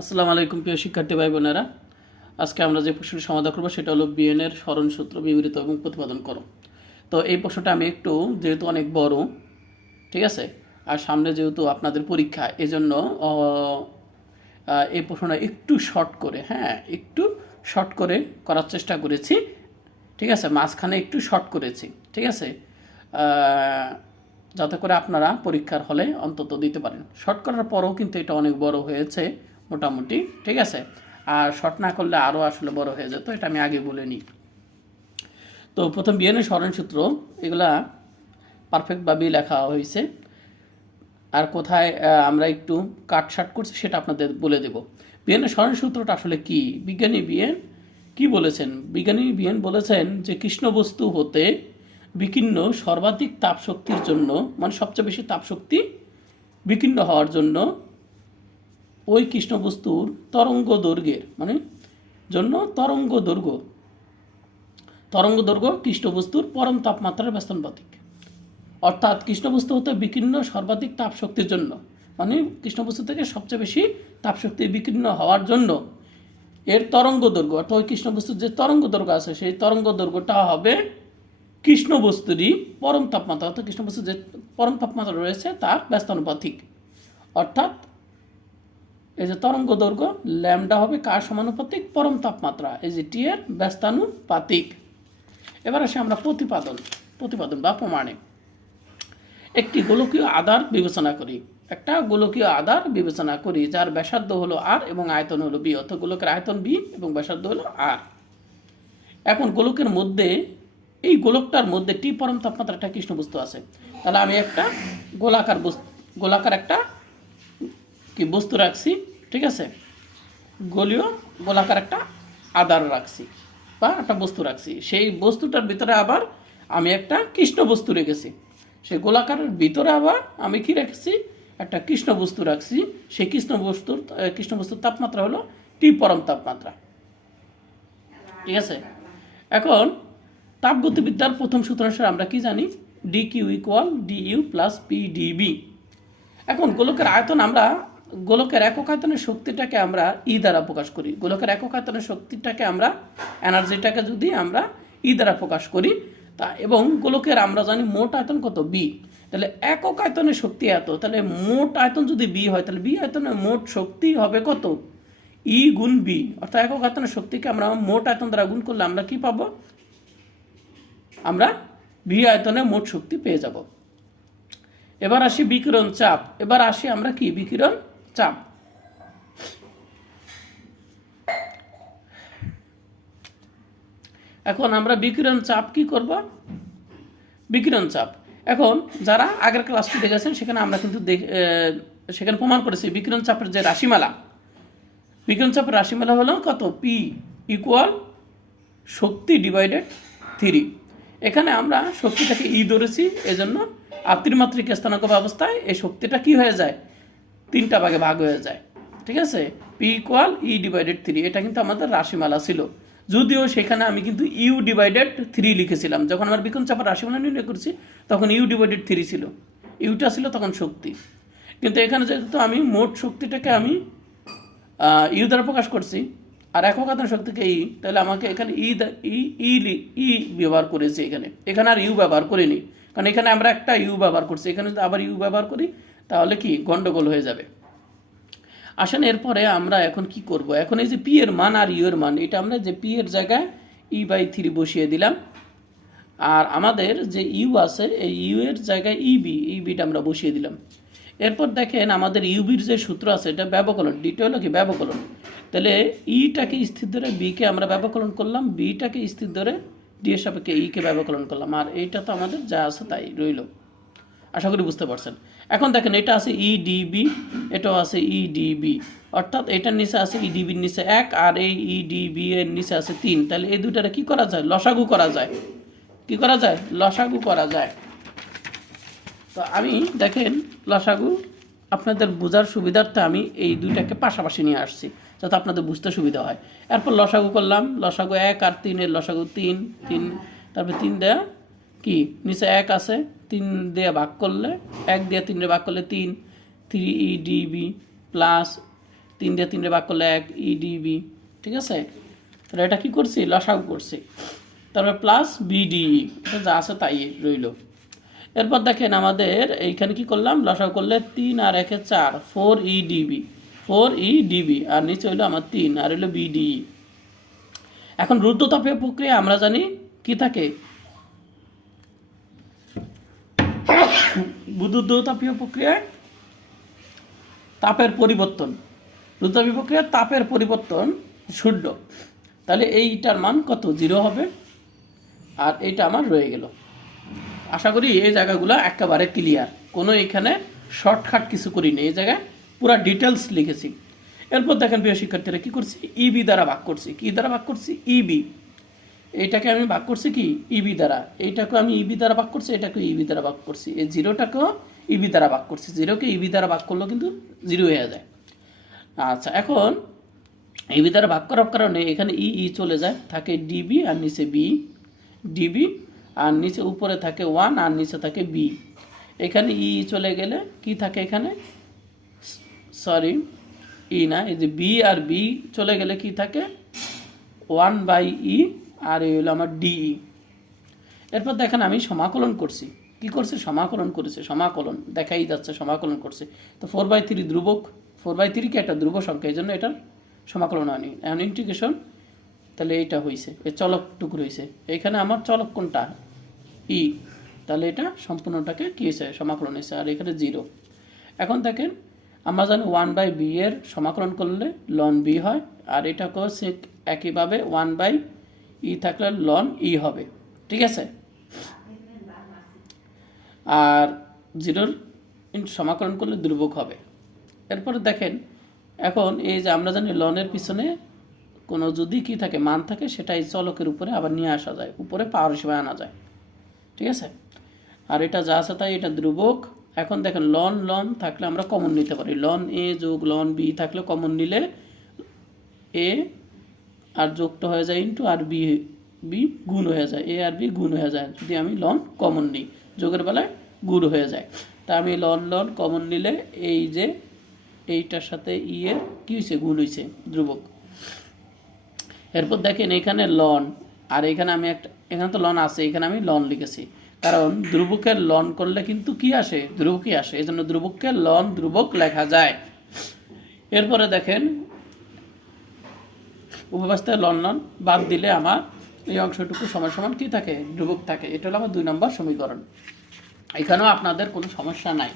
আসসালামু আলাইকুম প্রিয় শিক্ষার্থী ভাই বোনেরা। আজকে আমরা যে প্রশ্নটি সমাধান করব, সেটা হলো বিএনের স্মরণ সূত্র বিবৃত এবং প্রতিপাদন করো। তো এই প্রশ্নটা আমি একটু, যেহেতু অনেক বড়, ঠিক আছে? আর সামনে যেহেতু আপনাদের পরীক্ষা, এজন্য এই প্রশ্নটা একটু শর্ট করে হ্যাঁ একটু শর্ট করে করার চেষ্টা করেছি, ঠিক আছে? মাঝখানে একটু শর্ট করেছি, ঠিক আছে? যাতে করে আপনারা পরীক্ষার হলে অন্তত দিতে পারেন। শর্ট করার পরেও কিন্তু এটা অনেক বড় হয়েছে। মোটামুটি, ঠিক আছে? আর শর্ট না করলে আরও আসলে বড় হয়ে যেত, এটা আমি আগে বলে নিই। তো প্রথম বিএনের স্মরণসূত্র এগুলা পারফেক্টভাবেই লেখা হয়েছে। আর কোথায় আমরা একটু কাটসাট করছি সেটা আপনাদের বলে দেব। বিএনের স্মরণসূত্রটা আসলে কি? বিজ্ঞানী বিএন কি বলেছেন? বিজ্ঞানী বিএন বলেছেন যে কৃষ্ণবস্তু হতে বিকীর্ণ সর্বাধিক তাপ শক্তির জন্য মানে সবচেয়ে বেশি তাপ শক্তি বিকীর্ণ হওয়ার জন্য ওই কৃষ্ণবস্তুর তরঙ্গ দৈর্ঘ্যের মানে জন্য তরঙ্গ দৈর্ঘ্য। তরঙ্গ দৈর্ঘ্য কৃষ্ণবস্তুর পরম তাপমাত্রার ব্যস্তানুপাতিক অর্থাৎ কৃষ্ণবস্তু হতে বিকীর্ণ সর্বাধিক তাপশক্তির জন্য মানে কৃষ্ণবস্তু থেকে সবচেয়ে বেশি তাপশক্তি বিকীর্ণ হওয়ার জন্য এর তরঙ্গ দৈর্ঘ্য। অর্থাৎ ওই কৃষ্ণবস্তুর যে তরঙ্গ দৈর্ঘ্য আছে, সেই তরঙ্গ দৈর্ঘ্যটা হবে কৃষ্ণবস্তুরই পরম তাপমাত্রা। অর্থাৎ কৃষ্ণবস্তুর যে পরম তাপমাত্রা রয়েছে, তার ব্যস্তানুপাতিক অর্থাৎ এই যে তরঙ্গ দৈর্ঘ্য ল্যামডা হবে কার সমানুপাতিক? পরম তাপমাত্রা। এই যে টি এর ব্যস্তানুপাতিক। এবার আসে আমরা প্রতিপাদন প্রতিপাদন বা প্রমাণে। একটি গোলকীয় আধার বিবেচনা করি। একটা গোলকীয় আধার বিবেচনা করি, যার ব্যাসার্ধ হলো আর এবং আয়তন হলো বি অর্থাৎ গোলকের আয়তন বি এবং ব্যাসার্ধ হলো আর এখন গোলকের মধ্যে, এই গোলকটার মধ্যে টি পরম তাপমাত্রা একটা কৃষ্ণবস্তু আছে। তাহলে আমি একটা গোলাকার বস্তু, গোলাকার একটা কি, বস্তু রাখছি, ঠিক আছে? গোলীয় গোলাকার একটা আধার রাখছি বা একটা বস্তু রাখছি। সেই বস্তুটার ভিতরে আবার আমি একটা কৃষ্ণ বস্তু রেখেছি। সেই গোলাকারের ভিতরে আবার আমি কি রেখেছি? একটা কৃষ্ণ বস্তু রাখছি। সেই কৃষ্ণ বস্তুর কৃষ্ণ বস্তুর তাপমাত্রা হলো টি পরম তাপমাত্রা। ঠিক আছে? এখন তাপগতিবিদ্যার প্রথম সূত্র আমরা কি জানি? D Q equal D U plus P D V এখন গোলকের আয়তন আমরা গোলকের একক আয়তনের শক্তিটাকে আমরা ই দ্বারা প্রকাশ করি। গোলকের একক আয়তনের শক্তিটাকে আমরা, এনার্জিটাকে যদি আমরা ই দ্বারা প্রকাশ করি, তা এবং গোলকের আমরা জানি মোট আয়তন কত? বি তাহলে একক আয়তনের শক্তি এত, তাহলে মোট আয়তন যদি বি হয়, তাহলে বি আয়তনের মোট শক্তি হবে কত? ই গুণ বি অর্থাৎ একক আয়তনের শক্তিকে আমরা মোট আয়তন দ্বারা গুণ করলে আমরা কি পাবো? আমরা বি আয়তনে মোট শক্তি পেয়ে যাব। এবার আসি বিকিরণ চাপ। এবার আসি আমরা কি? বিকিরণ চাপ এখন আমরা বিকিরণ চাপ কি করব? বিকিরণ চাপ। এখন যারা আগের ক্লাসটি দেখেছেন, সেখানে আমরা কিন্তু সেখানে প্রমাণ করেছি বিকিরণ চাপের যে রাশিমালা। বিকিরণ চাপের রাশিমালা হলো কত? পি ইকুয়াল শক্তি ডিভাইডেড থ্রি এখানে আমরা শক্তিটাকে ই ধরেছি, এজন্য আর ত্রিমাত্রিক স্থানাঙ্ক ব্যবস্থায় এই শক্তিটা কি হয়ে যায়? তিনটা ভাগে ভাগ হয়ে যায়। ঠিক আছে? P equal E divided three এটা কিন্তু আমাদের রাশিমালা ছিল। যদিও সেখানে আমি কিন্তু ইউ ডিভাইডেড থ্রি লিখেছিলাম। যখন আমার বিকন চাপার রাশিমালা নির্ণয় করছি, তখন ইউ ডিভাইডেড থ্রি ছিল। ইউটা ছিল তখন শক্তি। কিন্তু এখানে যেহেতু আমি মোট শক্তিটাকে আমি ইউ দ্বারা প্রকাশ করছি, আর একক আয়তন শক্তিকে ই তাহলে আমাকে এখানে ই ই ই ই ব্যবহার করেছি এখানে। এখানে আর ইউ ব্যবহার করিনি। কারণ এখানে আমরা একটা ইউ ব্যবহার করছি। এখানে যদি আবার ইউ ব্যবহার করি তাহলে কি গন্ডগোল হয়ে যাবে? আসেন, এরপরে আমরা এখন কি করব? এখন এই যে পি এর মান আর ইউ এর মান, এটা আমরা যে পি এর জায়গায় ই বাই থ্রি বসিয়ে দিলাম। আর আমাদের যে ইউ আছে, এই ইউ এর জায়গায় ইবি ইবিটা আমরা বসিয়ে দিলাম। এরপর দেখেন, আমাদের ইউবির যে সূত্র আছে, এটা ব্যবকলন। ডিটা হলো কি ব্যবকলন। তাহলে ইটাকে স্থির ধরে বিকে আমরা ব্যবকলন করলাম বিটাকে স্থির ধরে ডি এর সাপেক্ষে ইকে ব্যবকলন করলাম। আর এইটা তো আমাদের যা আছে তাই রইল। আশা করি বুঝতে পারছেন। এখন দেখেন এটা আছে ইডিবি এটাও আছে ইডিবি অর্থাৎ এটার নিচে আছে ইডিবির নিচে এক আর এই ইডিবি এর নিচে আছে তিন। তাহলে এই দুটারে কি করা যায়? লসাগু করা যায়। কি করা যায়? লসাগু করা যায়। তো আমি দেখেন লসাগু, আপনাদের বোঝার সুবিধার্থে আমি এই দুইটাকে পাশাপাশি নিয়ে আসছি, যাতে আপনাদের বুঝতে সুবিধা হয়। এরপর লসাগু করলাম। লসাগু এক আর তিনের লসাগু তিন তিন, তারপর তিন দেয়া কি? নিচে এক আছে। তিন দিয়ে ভাগ করলে, এক দিয়ে তিন ভাগ করলে তিন থ্রি ই ডিবি প্লাস তিন দিয়ে তিন ভাগ করলে এক ইডিবি ঠিক আছে? তাহলে এটা কি করছি? লসাগু করছি। তারপর প্লাস বিডিই এটা যা আছে তাই রইল। এরপর দেখেন আমাদের এইখানে কি করলাম? লসাগু করলে তিন আর একে চার four E D V four E D V আর নিচে হইল আমার তিন, আর হইল বিডিই এখন রুদ্রতাপীয় প্রক্রিয়া আমরা জানি কি থাকে? রুদ্রতাপীয় প্রক্রিয়ায় তাপের পরিবর্তন। রুদ্রতাপীয় প্রক্রিয়ার তাপের পরিবর্তন শূন্য তাহলে এইটার মান কত? জিরো হবে। আর এইটা আমার রয়ে গেল। আশা করি এই জায়গাগুলো একেবারে ক্লিয়ার কোনো এখানে শর্টকাট কিছু করিনি। এই জায়গায় পুরো ডিটেলস লিখেছি। এরপর দেখেন প্রিয় শিক্ষার্থীরা কী করছি? ইবি দ্বারা ভাগ করছি। কী দ্বারা ভাগ করছি? ইবি এইটাকে আমি ভাগ করছি কি? ইবি দ্বারা। এইটাকে আমি ইবি দ্বারা ভাগ করছি, এটাকে ইবি দ্বারা ভাগ করছি। এই জিরোটাকেও ইবি দ্বারা ভাগ করছি। জিরোকে ইবি দ্বারা ভাগ করলেও কিন্তু জিরো হয়ে যায়। আচ্ছা এখন ইবি দ্বারা ভাগ করার কারণে এখানে ই ই চলে যায়। থাকে ডিবি আর নিচে বি ডিবি আর নিচে উপরে থাকে ওয়ান আর নিচে থাকে বি এখানে ই চলে গেলে কি থাকে এখানে? সরি ই না। এই যে বি আর বি চলে গেলে কি থাকে? ওয়ান বাই ই আর এই হলো আমার ডিই এরপর দেখেন আমি সমাকলন করছি। কি করছে? সমাকলন করেছে, সমাকলন, দেখাই যাচ্ছে, সমাকলন করছে। তো ফোর বাই থ্রি ধ্রুবক ফোর বাই থ্রি কি একটা ধ্রুব সংখ্যা এই জন্য এটার সমাকলন হয়নি। এখন ইন্টিগ্রেশন তাহলে এইটা হয়েছে এ চলক টুকুর হয়েছে এইখানে আমার চলক কোনটা? ই। তাহলে এটা সম্পূর্ণটাকে কী হয়েছে সমাকলন হয়েছে আর এখানে জিরো এখন দেখেন, আমরা জানি ওয়ান বাই বি এর সমাকলন করলে লন বি হয়, আর এটাকেও সে একইভাবে ওয়ান বাই ই থাকলে লন ই হবে, ঠিক আছে? আর জিরোর সমাকলন করলে দুর্ভোগ হবে। এরপরে দেখেন, এখন এই যে আমরা জানি লনের পিছনে কোনো যদি কি থাকে, মান থাকে সেটা এই চলকের উপরে আবার নিয়ে আসা যায়, উপরে পাওয়ার হিসেবে আনা যায়, ঠিক আছে? আর এটা যা আছে তাই এটা ধ্রুবক। এখন দেখেন, লন লন থাকলে আমরা কমন নিতে পারি। লন এ যোগ লন বি থাকলে কমন নিলে এ আর যোগটা হয়ে যায় ইন্টু আর বি বি গুণ হয়ে যায়। এ আর বি গুণ হয়ে যায়। যদি আমি লন কমন নিই, যোগের বেলায় গুণ হয়ে যায়। তা আমি লন লন কমন নিলে এই যে এইটার সাথে ই এর কী হয়েছে গুণ হয়েছে ধ্রুবক। এরপর দেখেন এখানে লন আর এখানে আমি একটা, এখানে তো লন আছে, এখানে আমি লন লিখেছি। কারণ ধ্রুবকের লন করলে কিন্তু কি আসে? ধ্রুবকই আসে। এই জন্য ধ্রুবককে লন ধ্রুবক লেখা যায়। এরপরে দেখেন উপবাস্তায় লন লন বাদ দিলে আমার এই অংশটুকু সমান সমান কি থাকে? ধ্রুবক থাকে। এটা হলো আমার দুই নম্বর সমীকরণ। এখানেও আপনাদের কোনো সমস্যা নাই।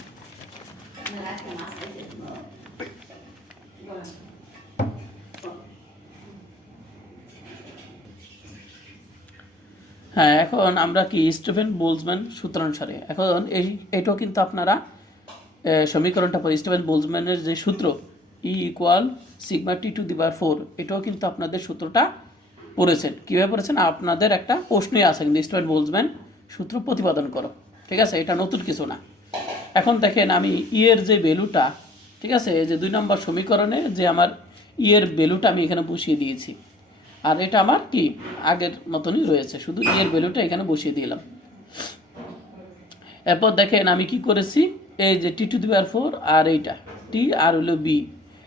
হ্যাঁ এখন আমরা কি? স্টিফেন বোলসম্যান সূত্রানুসারে এখন এই, এটাও কিন্তু আপনারা সমীকরণটা পরে স্টিফেন বোলসম্যানের যে সূত্র E equal sigma T to the power four. এটাও কিন্তু আপনাদের সূত্রটা পড়েছেন। কীভাবে পড়েছেন? আপনাদের একটা প্রশ্নই আছে কিন্তু স্টিফেন বোলসম্যান সূত্র প্রতিপাদন করো। ঠিক আছে? এটা নতুন কিছু না। এখন দেখেন আমি ই এর যে ভ্যালুটা, ঠিক আছে? যে দুই নম্বর সমীকরণে যে আমার ই এর ভ্যালুটা আমি এখানে বসিয়ে দিয়েছি। আর এটা আমার কি? আগের মতনই রয়েছে। শুধু ই এর ভ্যালুটা এখানে বসিয়ে দিলাম। এরপর দেখেন আমি কি করেছি? এই যে টি টু দি ফোর আর এইটা। টি আর হলো বি।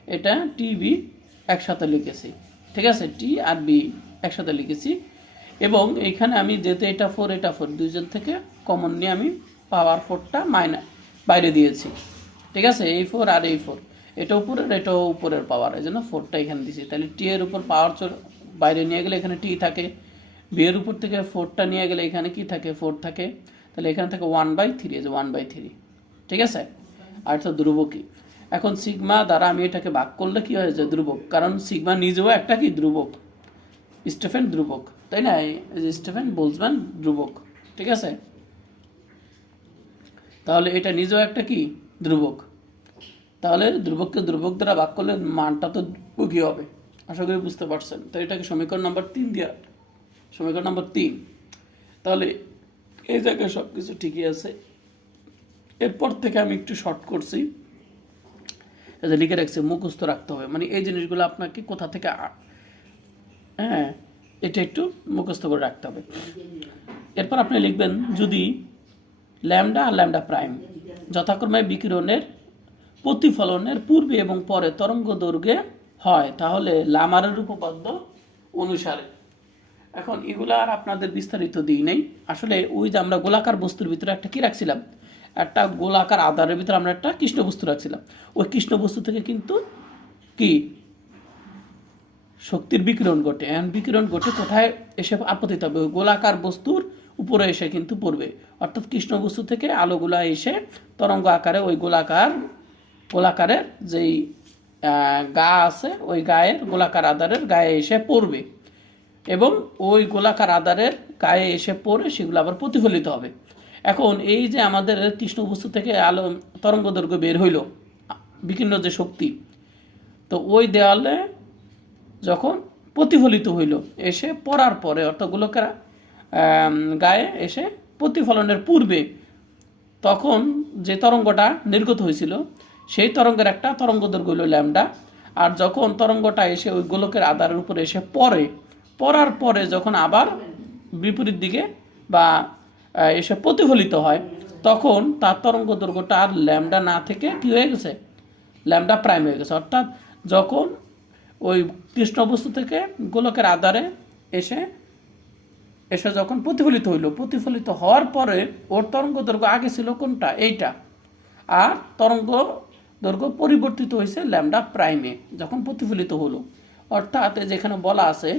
এটা টি বি একসাথে লিখেছি, ঠিক আছে? টি আর বি একসাথে লিখেছি। এবং এখানে আমি যেতে এটা ফোর এটা ফোর দুইজন থেকে কমন নিয়ে আমি পাওয়ার ফোরটা মাইনা বাইরে দিয়েছি, ঠিক আছে? এই ফোর আর এই ফোর এটা উপরের, এটাও উপরের পাওয়ার এই জন্য ফোরটা এখানে দিয়েছি। তাহলে টি এর উপর পাওয়ার চল, বাইরে নিয়ে গেলে এখানে টি থাকে। বি এর উপর থেকে ফোরটা নিয়ে গেলে এখানে কি থাকে? ফোর থাকে। তাহলে এখানে থাকে ওয়ান বাই থ্রি যে ওয়ান বাই থ্রি ঠিক আছে? আর তো ধ্রুবকই এখন সিগমা দ্বারা আমি এটাকে ভাগ করলে কি হয়ে যায় ধ্রুবক? কারণ সিগমা নিজেও একটা কি? ধ্রুবক। স্টেফেন ধ্রুবক, তাই না? স্টেফেন বলসম্যান ধ্রুবক, ঠিক আছে? তাহলে এটা নিজেও একটা কি? ধ্রুবক। তাহলে ধ্রুবককে ধ্রুবক দ্বারা ভাগ করলে মানটা তো ধ্রুবকই হবে? আশা করি বুঝতে পারছেন। তো এটাকে সমীকরণ নম্বর তিন দেওয়া সমীকরণ নম্বর তিন। তাহলে এই জায়গায় সব কিছু ঠিকই আছে। এরপর থেকে আমি একটু শর্ট করছি। যে লিখে রাখছে, মুখস্থ রাখতে হবে। মানে এই জিনিসগুলো আপনাকে কোথা থেকে হ্যাঁ এটা একটু মুখস্থ করে রাখতে হবে। এরপর আপনি লিখবেন, যদি ল্যামডা আর ল্যামডা প্রাইম যথাক্রমে বিকিরণের প্রতিফলনের পূর্বে এবং পরে তরঙ্গ দৈর্ঘ্যে হয়, তাহলে লামারের উপপাদ্য অনুসারে। এখন এগুলো আর আপনাদের বিস্তারিত দিই নেই। আসলে ওই যে আমরা গোলাকার বস্তুর ভিতরে একটা কি রাখছিলাম? একটা গোলাকার আধারের ভিতরে আমরা একটা কৃষ্ণ বস্তু রাখছিলাম। ওই কৃষ্ণ বস্তু থেকে কিন্তু কি? শক্তির বিকিরণ ঘটে। এন বিকিরণ ঘটে কোথায় এসে আপতিত হবে? ওই গোলাকার বস্তুর উপরে এসে কিন্তু পড়বে। অর্থাৎ কৃষ্ণ বস্তু থেকে আলোগুলা এসে তরঙ্গ আকারে ওই গোলাকার, গোলাকারের যেই গা আছে, ওই গায়ের গোলাকার আধারের গায়ে এসে পড়বে। এবং ওই গোলাকার আধারের গায়ে এসে পড়ে সেগুলো আবার প্রতিফলিত হবে। এখন এই যে আমাদের কৃষ্ণ বস্তু থেকে আলো তরঙ্গ দৈর্ঘ্য বের হইল, বিকীর্ণ যে শক্তি, তো ওই দেওয়ালে যখন প্রতিফলিত হইল, এসে পড়ার পরে, অর্থাৎ গোলকেরা গায়ে এসে প্রতিফলনের পূর্বে তখন যে তরঙ্গটা নির্গত হয়েছিল সেই তরঙ্গের একটা তরঙ্গ দৈর্ঘ্য হইল ল্যামডা। আর যখন তরঙ্গটা এসে ওই গোলকের আধারের উপরে এসে পড়ে, পড়ার পরে যখন আবার বিপরীত দিকে বা এসে প্রতিফলিত হয়, তখন তার তরঙ্গ দৈর্ঘ্যটা আর ল্যামডা না থেকে কী হয়ে গেছে? ল্যামডা প্রাইম হয়ে গেছে। অর্থাৎ যখন ওই কৃষ্ণ বস্তু থেকে গোলকের আধারে এসে এসে যখন প্রতিফলিত হইল, প্রতিফলিত হওয়ার পরে ওর তরঙ্গ দৈর্ঘ্য আগে ছিল কোনটা? এইটা। আর তরঙ্গ দৈর্ঘ্য পরিবর্তিত হয়েছে ল্যামডা প্রাইমে, যখন প্রতিফলিত হলো। অর্থাৎ যেখানে বলা আছে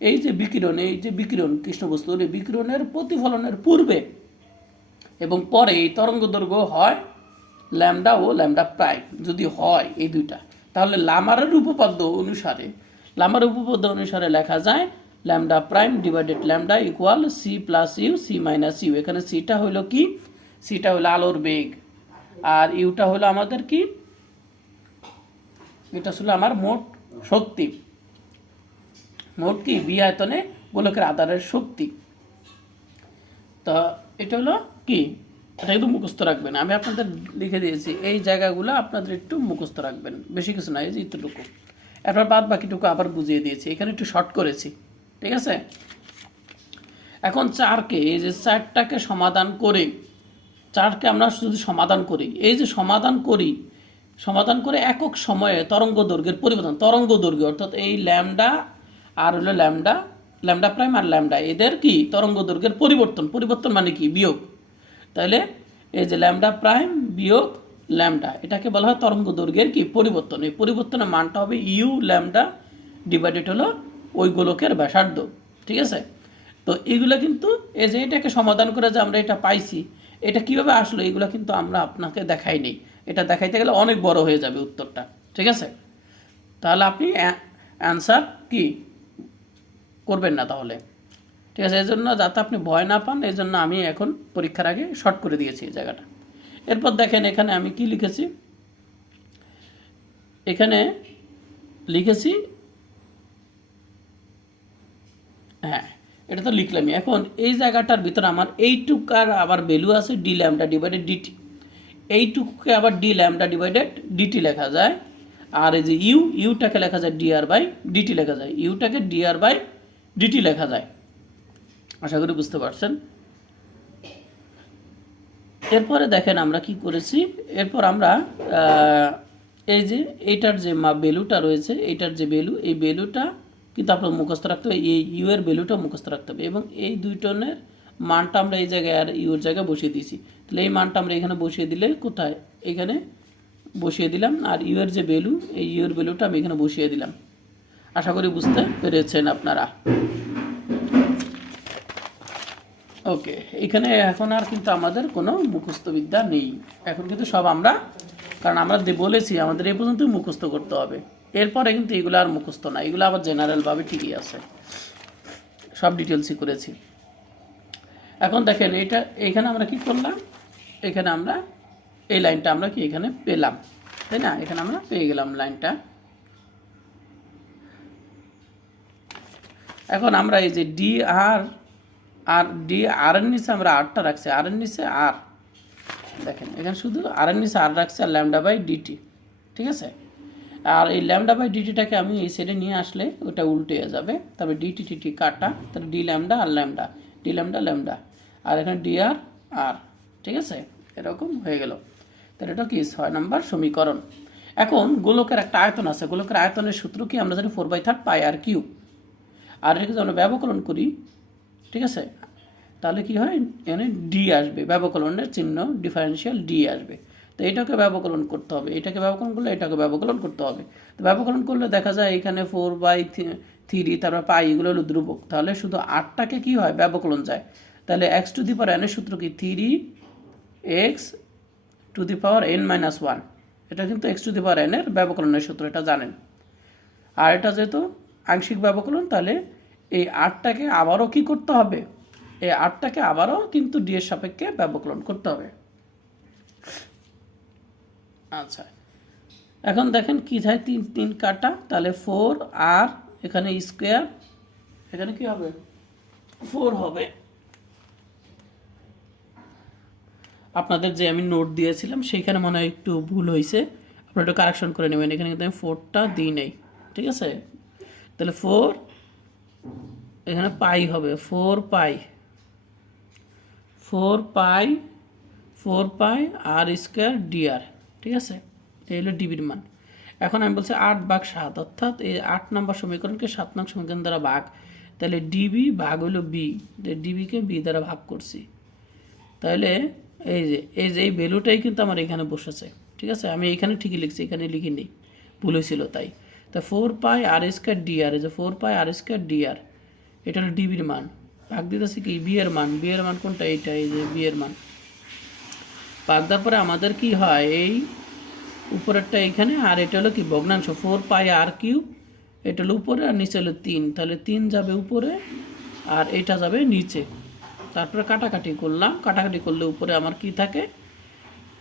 এই যে বিকিরণ, এই যে বিকিরণ কৃষ্ণবস্তুর এই বিকিরণের প্রতিফলনের পূর্বে এবং পরে এই তরঙ্গ দৈর্ঘ্য হয় ল্যামডা ও ল্যামডা প্রাইম। যদি হয় এই দুইটা, তাহলে লামারের উপপাদ্য অনুসারে লামার উপপাদ্য অনুসারে লেখা যায়, lambda prime divided lambda equal C plus U, C minus U. এখানে সিটা হলো কি? সিটা হলো আলোর বেগ। আর ইউটা হলো আমাদের কি? এটা ছিল আমার মোট শক্তি। মোট কি? বি আয়তনে গোলকের আধারের শক্তি। তা এটা হলো কি? এটা একটু মুখস্থ রাখবেন। আমি আপনাদের লিখে দিয়েছি, এই জায়গাগুলো আপনাদের একটু মুখস্থ রাখবেন। বেশি কিছু না, এই যে এতটুকু। এরপর বাদ বাকিটুকু আবার বুঝিয়ে দিয়েছি। এখানে একটু শর্ট করেছি, ঠিক আছে? এখন চারকে, এই যে চারটাকে সমাধান করে, চারকে আমরা যদি সমাধান করি, এই যে সমাধান করি, সমাধান করে একক সময়ে তরঙ্গ দৈর্ঘ্যের পরিবর্তন তরঙ্গ দৈর্ঘ্য অর্থাৎ এই ল্যামডা আর হলো ল্যামডা ল্যামডা প্রাইম আর ল্যামডা। এদের কি? তরঙ্গ দৈর্ঘ্যের পরিবর্তন পরিবর্তন মানে কি? বিয়োগ। তাহলে এই যে ল্যামডা প্রাইম বিয়োগ ল্যামডা, এটাকে বলা হয় তরঙ্গ দৈর্ঘ্যের কি? পরিবর্তন। এই পরিবর্তনের মানটা হবে ইউ ল্যামডা ডিভাইডেড হলো ওই গোলকের ব্যাসার্ধ। ঠিক আছে? তো এইগুলো কিন্তু এই যে এটাকে সমাধান করে যে আমরা এটা পাইছি, এটা কীভাবে আসলো? এগুলো কিন্তু আমরা আপনাকে দেখাই নেই। এটা দেখাইতে গেলে অনেক বড় হয়ে যাবে উত্তরটা। ঠিক আছে? তাহলে আপনি অ্যান্সার কি? করবেন না তাহলে। ঠিক আছে এই জন্য যাতে আপনি ভয় না পান এই জন্য আমি এখন পরীক্ষার আগে শর্ট করে দিয়েছি এই জায়গাটা। এরপর দেখেন এখানে আমি কি লিখেছি? এখানে লিখেছি হ্যাঁ এটা তো লিখলামই। এখন এই জায়গাটার ভিতরে আমার এইটুকার আবার ভ্যালু আছে D lambda divided D T এইটুকুকে আবার ডি ল্যামডা ডিভাইডেড ডিটি লেখা যায়। আর এই যে ইউ ইউটাকে লেখা যায় ডিআর বাই ডিটি লেখা যায়। ইউটাকে ডিআর বাই ডিটি লেখা যায়। আশা করি বুঝতে পারছেন। এরপরে দেখেন আমরা কি করেছি, এরপর আমরা এই যে এইটার যে মা ভ্যালুটা রয়েছে, এইটার যে ভ্যালু এই ভ্যালুটা কিন্তু আপনার মুখস্থ রাখতে হবে, এই ইউ এর ভ্যালুটা মুখস্থ রাখতে হবে এবং এই দুই টনের মানটা আমরা এই জায়গায় আর ইউর জায়গায় বসিয়ে দিয়েছি। তাহলে এই মানটা আমরা এখানে বসিয়ে দিলে কোথায়? এখানে বসিয়ে দিলাম, আর ইউ এর যে ভ্যালু এই ইউ এর ভ্যালুটা আমি এখানে বসিয়ে দিলাম। আশা করি বুঝতে পেরেছেন আপনারা। ওকে, এখানে এখন আর কিন্তু আমাদের কোনো মুখস্থ বিদ্যা নেই। এখন কিন্তু সব আমরা, কারণ আমরা বলেছি, আমাদের এই পর্যন্ত মুখস্থ করতে হবে। এরপরে কিন্তু এগুলো আর মুখস্থ না, এগুলো আবার জেনারেলভাবে ঠিকই আছে। সব ডিটেলসই করেছি। এখন দেখেন, এটা, এখানে আমরা কি করলাম? এখানে আমরা, এই লাইনটা আমরা কি এখানে পেলাম? তাই না? এখানে আমরা পেয়ে গেলাম লাইনটা। এখন আমরা এই যে ডি আর আর ডি আর এর নিচে আমরা আরটা রাখছি। আর এর নিচে আর দেখেন, এখানে শুধু আর এর নিচে আর রাখছি আর ল্যামডা বাই ডিটি ঠিক আছে? আর এই ল্যামডা বাই ডিটিটাকে আমি এই সাইডে নিয়ে আসলে ওটা উল্টে যাবে। তবে ডিটি টিটি কাটা তাহলে ডি ল্যামডা আর ল্যামডা ডি ল্যামডা ল্যামডা। আর এখানে ডি আর আর ঠিক আছে? এরকম হয়ে গেল। তাহলে এটা কি? ছয় নম্বর সমীকরণ। এখন গোলকের একটা আয়তন আছে। গোলকের আয়তনের সূত্র কি? আমরা জানি four by third pi R cube আর এটাকে যদি আমরা ব্যবকলন করি, ঠিক আছে? তাহলে কি হয়? এখানে ডি আসবে। ব্যবকলনের চিহ্ন ডিফারেন্সিয়াল ডি আসবে। তো এটাকে ব্যবকলন করতে হবে। এটাকে ব্যবকলন করলে এটাকে ব্যবকলন করতে হবে। তো ব্যবকলন করলে দেখা যায় এখানে ফোর বাই থ্রি তারপর পাই এগুলো হলো ধ্রুবক। তাহলে শুধু আটটাকে কি হয়? ব্যবকলন যায়। তাহলে এক্স টু দি পাওয়ার এনের সূত্র কি? Three X to the power N minus one এটা কিন্তু এক্স টু দি পাওয়ার এনের ব্যবকলনের সূত্র, এটা জানেন। আর এটা যেহেতু আংশিক ব্যবকলন, তাহলে এই আটটাকে আবারও কি করতে হবে? এই আটটাকে আবারও কিন্তু ডি এর সাপেক্ষে ব্যবকলন করতে হবে। আচ্ছা। এখন দেখেন কি যায় তিন তিন কাটা, তাহলে ফোর আর এখানে স্কোয়ার এখানে কি হবে? ফোর হবে। আপনাদের যে আমি নোট দিয়েছিলাম, সেইখানে মনে হয় একটু ভুল হয়েছে। আপনারা একটু কারেকশন করে নেবেন। এখানে কিন্তু আমি ফোরটা দিই নেই। ঠিক আছে? তাহলে ফোর এখানে পাই হবে four pi four pi four pi R square D R ঠিক আছে? এই হলো ডিবির মান। এখন আমি বলছি আট ভাগ সাত, অর্থাৎ এই আট নম্বর সমীকরণকে সাত নং সমীকরণ দ্বারা ভাগ। তাহলে ডিবি ভাগ হলো বি ডিবিকে বি দ্বারা ভাগ করছি। তাহলে এই যে এই যে, এই ভ্যালুটাই কিন্তু আমার এখানে বসেছে, ঠিক আছে? আমি এখানে ঠিকই লিখছি, এখানে লিখিনি, ভুল হয়েছিল তাই। তা four pi R square D R এই যে four pi R square D R এটা হলো ডিবির মান। ভাগ দিতেছি কি? বিয়ের মান। বিয়ের মান কোনটা? এইটা, এই যে বিয়ের মান। ভাগ দেওয়ার পরে আমাদের কি হয়? এই উপরেরটা এখানে, আর এটা হলো কি? ভগ্নাংশ। ফোর পাই আর কিউ এটা হলো উপরে আর নিচে হলো তিন। তাহলে তিন যাবে উপরে, আর এটা যাবে নিচে। তারপরে কাটাকাটি করলাম। কাটাকাটি করলে উপরে আমার কি থাকে?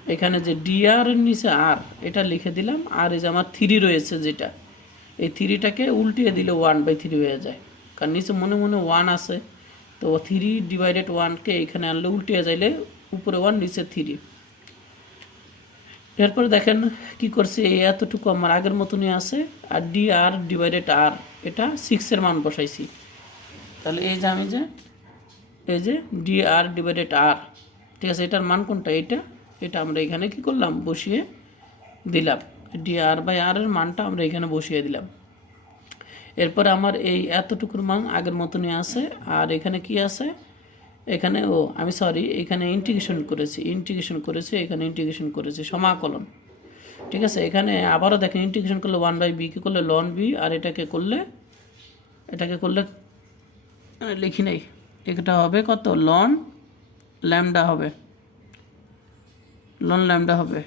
এখানে যে ডিআর নিচে আর এটা লিখে দিলাম। আর এই যে আমার থ্রি রয়েছে যেটা। এই থ্রিটাকে উল্টিয়ে দিলে ওয়ান বাই থ্রি হয়ে যায়। কারণ নিচে মনে মনে ওয়ান আছে, তো থ্রি ডিভাইডেড ওয়ানকে এখানে আনলে উল্টিয়ে যাইলে উপরে ওয়ান নিচে থ্রি এরপরে দেখেন কি করছে এতটুকু আমার আগের মতনই আছে, আর ডি আর ডিভাইডেড আর এটা সিক্সের মান বসাইছি। তাহলে এই যে আমি যে, এই যে ডি আর ডিভাইডেড আর ঠিক আছে, এটার মান কোনটা? এটা এটা আমরা এখানে কি করলাম? বসিয়ে দিলাম। ডি আর বাই আর এর মানটা আমরা এখানে বসিয়ে দিলাম। এরপরে আমার এই এতটুকুর মান আগের মতনই আছে। আর এখানে কি আছে? এখানে ও, আমি সরি এখানে ইন্টিগ্রেশন করেছি ইন্টিগ্রেশন করেছি, এখানে ইন্টিগ্রেশন করেছি, সমাকলন। ঠিক আছে? এখানে আবারও দেখেন ইন্টিগ্রেশন করলে ওয়ান বাই বিকে করলে? লন বি আর এটাকে করলে এটাকে করলে লিখি নেই। এটা হবে কত? লন ল্যামডা হবে। লন ল্যামডা হবে।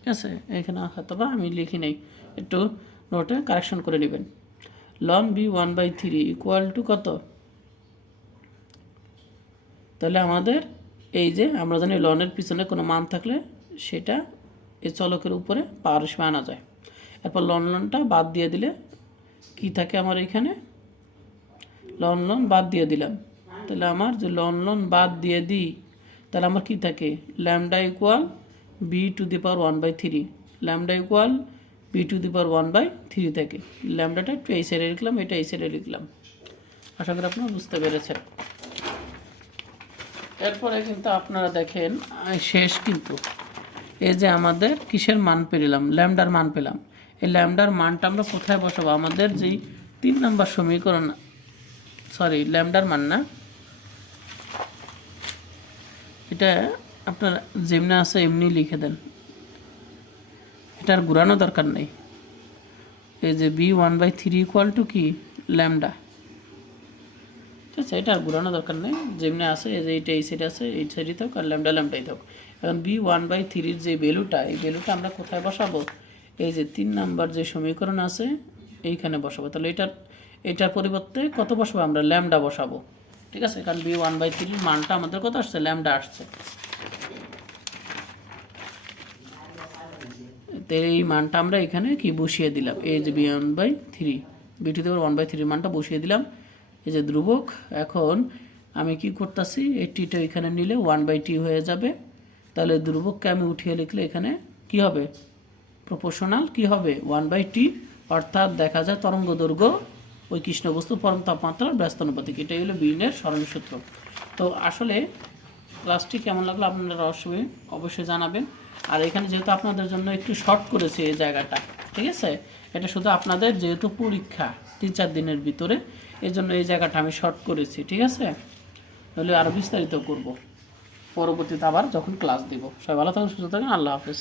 ঠিক আছে? এখানে হয়তো বা আমি লিখি নেই। একটু নোটে কারেকশন করে নেবেন। Ln B one by three equal to কত? তাহলে আমাদের এই যে আমরা জানি লনের পিছনে কোনো মান থাকলে সেটা এই চলকের উপরে পাওয়ার হিসেবে আনা যায়। এরপর লন লনটা বাদ দিয়ে দিলে কি থাকে আমার এখানে? লন লন বাদ দিয়ে দিলাম। তাহলে আমার যে লন লন বাদ দিয়ে দিই, তাহলে আমার কি থাকে? Lambda equal B to the power one by three lambda equal B to the power one by three থাকে। ল্যামডাটা একটু এই সাইডে লিখলাম, এটা এই সাইডে লিখলাম। আশা করি আপনারা বুঝতে পেরেছেন। এরপরে কিন্তু আপনারা দেখেন শেষ কিন্তু। এই যে আমাদের কিসের মান পেলাম? ল্যামডার মান পেলাম। এই ল্যামডার মানটা আমরা কোথায় বসাবো? আমাদের যেই তিন নম্বর সমীকরণ সরি ল্যামডার মান না। এটা আপনার যেমনি আছে, এমনি লিখে দেন। এটার ঘুরানো দরকার নেই। এই যে B one by three equal to কি? ল্যামডা ঠিক আছে এটা আর ঘুরানো দরকার নেই। যেমনি আছে, এই যে এইটা এই সাইডে আছে, এই সাইডে থাক আর ল্যামডা ল্যামডাই থাক। এখন বি ওয়ান বাই থ্রির যে ভ্যালুটা এই ভ্যালুটা আমরা কোথায় বসাবো? এই যে তিন নাম্বার যে সমীকরণ আছে, এইখানে বসাবো। তাহলে এটার এটার পরিবর্তে কত বসাবো আমরা? ল্যামডা বসাবো। ঠিক আছে, কারণ বি ওয়ান বাই থ্রির মানটা আমাদের কত আসছে? ল্যামডা আসছে। এই মানটা আমরা এখানে কি বসিয়ে দিলাম? এই যে বি ওয়ান বাই থ্রি বিটি দেওয়ার ওয়ান বাই থ্রির মানটা বসিয়ে দিলাম। এই যে ধ্রুবক, এখন আমি কি করতেছি? এই টিটা এখানে নিলে ওয়ান বাই টি হয়ে যাবে। তাহলে ধ্রুবককে আমি উঠিয়ে লিখলে এখানে কি হবে? প্রপোর্শনাল কি হবে? ওয়ান বাই টি অর্থাৎ দেখা যায় তরঙ্গ দৈর্ঘ্য ওই কৃষ্ণবস্তু পরম তাপমাত্রার ব্যস্তানুপাতিক এটাই হলো বিনের স্মরণ সূত্র। তো আসলে ক্লাসটি কেমন লাগল আপনারা অবশ্যই অবশ্যই জানাবেন। আর এখানে যেহেতু আপনাদের জন্য একটু শর্ট করেছি এই জায়গাটা, ঠিক আছে? এটা শুধু আপনাদের যেহেতু পরীক্ষা তিন চার দিনের ভিতরে এই জন্য এই জায়গাটা আমি শর্ট করেছি, ঠিক আছে? তাহলে আরও বিস্তারিত করব। পরবর্তীতে আবার যখন ক্লাস দিব। সবাই ভালো থাকুন, সুস্থ থাকুন, আল্লাহ হাফেজ।